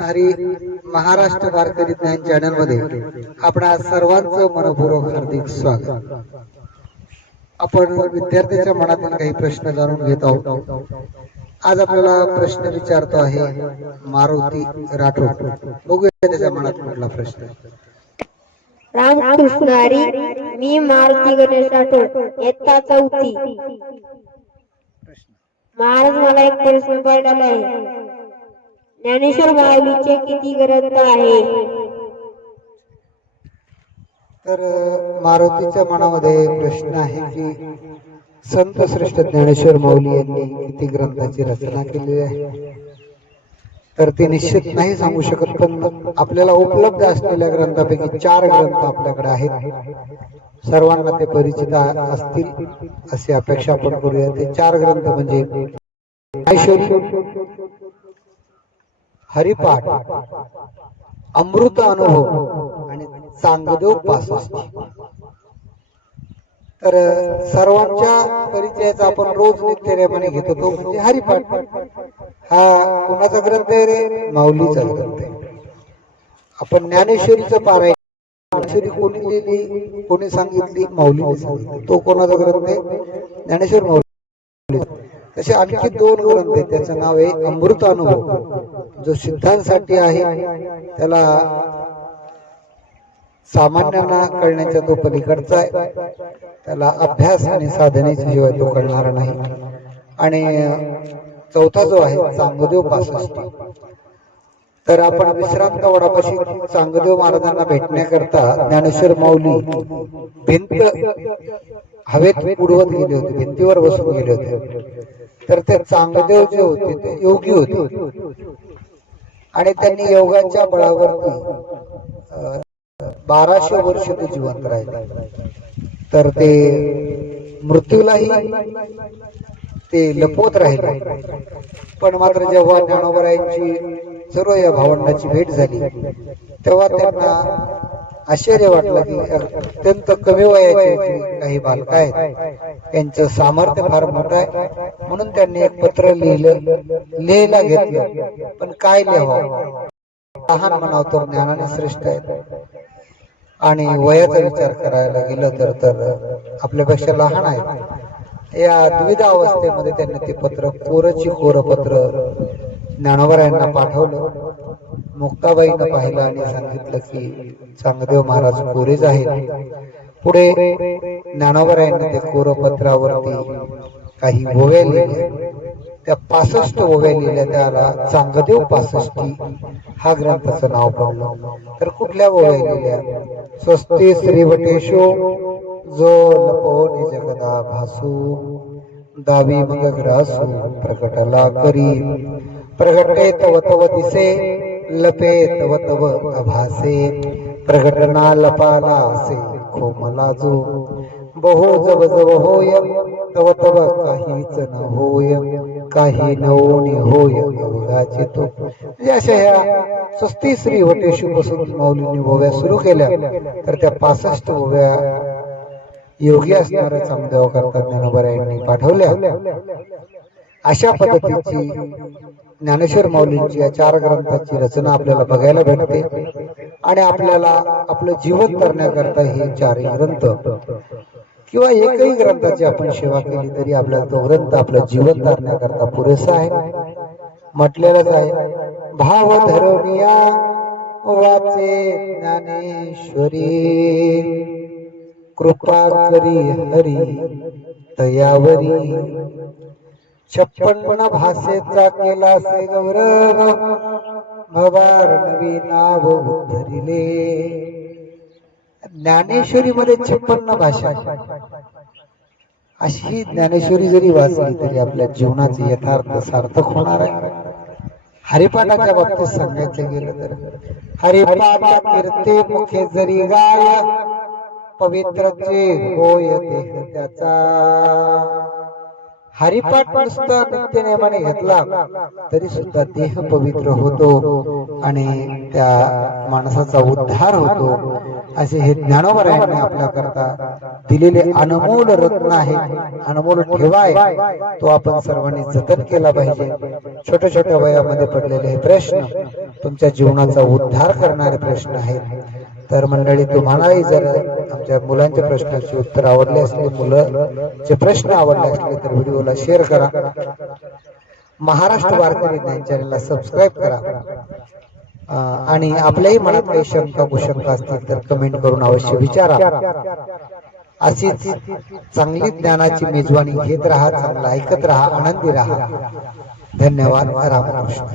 हरी महाराष्ट्र वारकरी ज्ञान चॅनलमध्ये आपणा सर्वांचं मनपूर्वक हार्दिक स्वागत. आपण विद्यार्थ्याच्या मनातील काही प्रश्न जाणून घेत आहोत. आज आपल्याला प्रश्न विचारतो आहे मारुती राठोड. बघूया त्याच्या मनात कुठला प्रश्न. रामकृष्ण हरी मी मारुती गणेश राठोड इयत्ता चौथी. महाराज मला एक प्रश्न पडलेला आहे. ज्ञानेश्वर माऊलीचे किती ग्रंथ आहे? तर मारुतीच्या मनामध्ये प्रश्न आहे की संत श्रेष्ठ ज्ञानेश्वर माऊली यांनी किती ग्रंथाची रचना केली आहे? तर ते निश्चित नाही सांगू शकत पण आपल्याला उपलब्ध असलेल्या ग्रंथापैकी चार ग्रंथ आपल्याकडे आहेत. सर्वांना ते परिचित असतील अशी अपेक्षा आपण करूया. ते चार ग्रंथ म्हणजे ऐश्वरी हरिपाठ अमृत अनुभव आणि चांगदेव पासष्ट तर सर्वांच्या परिचयाचा आपण रोज नित्यनेमाने घेतो तो म्हणजे हरिपाठ. हा कोणाचा ग्रंथ आहे रे? माऊलीचा ग्रंथ आहे. आपण ज्ञानेश्वरीचं पारायण ज्ञानेश्वरी कोणी लिहिली कोणी सांगितली? माऊलीने सांगितली. तो कोणाचा ग्रंथ आहे? ज्ञानेश्वर माऊली. तसे आणखी दोन ग्रंथ आहेत. त्याचं नाव आहे अमृत अनुभव. जो सिद्धांसाठी आहे त्याला सामान्यांना कळण्याचा तो पलीकडचा आहे. त्याला अभ्यास आणि साधनेची शिवाय तो कळणारा नाही. आणि चौथा जो आहे चांगदेव पासष्ट. तर आपण विश्रांत वडापाशी चांगदेव महाराजांना भेटण्याकरता ज्ञानेश्वर माऊली भिंत हवेत उडवत गेले होते भिंतीवर बसून गेले होते. तर ते चांगदेव जे होते ते योगी होते. आणि त्यांनी योगाच्या बळावरती बाराशे वर्ष ते जिवंत राहिले. तर ते मृत्यूलाही ते लपवत राहिले. पण मात्र जेव्हा ज्ञानोबरायांची सर्व या भावंडाची भेट झाली तेव्हा त्यांना आश्चर्य वाटलं की अत्यंत कमी वयाचे काही बालक आहेत. त्यांचं सामर्थ्य फार मोठं आहे. म्हणून त्यांनी एक पत्र लिहिलं. लिहायला घेतलं. पण काय लिहावं? लहान म्हणावं तर ज्ञानाने श्रेष्ठ आहेत. आणि वयाचा विचार करायला गेलं तर तर आपल्यापेक्षा लहान आहेत. या द्विधा अवस्थेमध्ये त्यांनी ते पत्र कोरची कोर पत्र ज्ञानोबा यांना पाठवलं. मुक्ताबाईनं पाहिलं आणि सांगितलं की चांगदेव महाराज कोरेज आहेत. पुढे ज्ञानोबा यांनी ते कोरपत्रावरती काही ओव्या लिहिल्या. त्या पासष्ट ओव्या लिहिल्या. त्याला चांगदेव पासष्टी हा ग्रंथाचं नाव पडलं. तर कुठल्या ओव्या लिहिल्या? स्वस्ती श्रीवटेशो जो लपवणे जगदा भासू. दावी मग ग्रासू प्रकटला करी. प्रगटे तव तव दिसे लपे तव तव अभासे प्रगटना लपाला असे खोमला जो. बहु जव जव होय तव तव काहीच न होय काही नवनी होय अवघाचे तो. म्हणजे अशा ह्या स्वस्ती श्री वटेशू पासून माऊलींनी ओव्या सुरू केल्या. तर त्या पासष्ट ओव्या योगी असणाऱ्या चांगदेव करता ज्ञानोबा पाठवल्या. अशा पद्धतीची ज्ञानेश्वर माऊलींची या चार ग्रंथाची रचना आपल्याला बघायला भेटते. आणि आपल्याला आपलं जीवन करण्याकरता हे चारही ग्रंथ किंवा एकही ग्रंथाची आपण सेवा केली तरी आपल्याला तो ग्रंथ आपलं जीवन करण्याकरता पुरेसा आहे. म्हटलेलंच आहे भाव धरणिया वाचे ज्ञानेश्वरी कृपा करी हरी तयावरी छप्पन्न भाषेचा केला से गौरव. भवार नवी नाव उद्धरिले. ज्ञानेश्वरी मध्ये छप्पन्न भाषा. अशी ज्ञानेश्वरी जरी वाचली तरी आपल्या जीवनाचे यथार्थ सार्थक होणार आहे. हरिपाठाच्या बाबतीत सांगायचं गेलं तर हरिपाठ कीर्ती मुखे जरी गाय पवित्रचे होय देह त्याचा. हरिपाठ नुसता नित्यनेमाने घेतला. तरी सुद्धा देह पवित्र होतो आणि त्या माणसाचा उद्धार होतो. असे हे ज्ञानोबरायांनी आपल्या करता दिलेले अनमोल रत्न आहे. अनमोल ठेवा आहे तो आपण सर्वांनी जतन केला पाहिजे. छोट्या छोट्या वयामध्ये पडलेले हे प्रश्न तुमच्या जीवनाचा उद्धार करणारे प्रश्न आहेत. तर मंडळी तुम्हालाही जर आमच्या मुलांच्या प्रश्नाची उत्तर आवडले असली मुलांचे प्रश्न आवडले असले तर व्हिडिओला शेअर करा. महाराष्ट्र वारकरी ज्ञान चॅनलला सबस्क्राईब करा. आणि आपल्याही मनात काही शंका कुशंका असतील तर कमेंट करून अवश्य विचारा. अशीच चांगली ज्ञानाची मेजवानी घेत राहा चांगला ऐकत राहा आनंदी राहा. धन्यवाद. रामकृष्ण.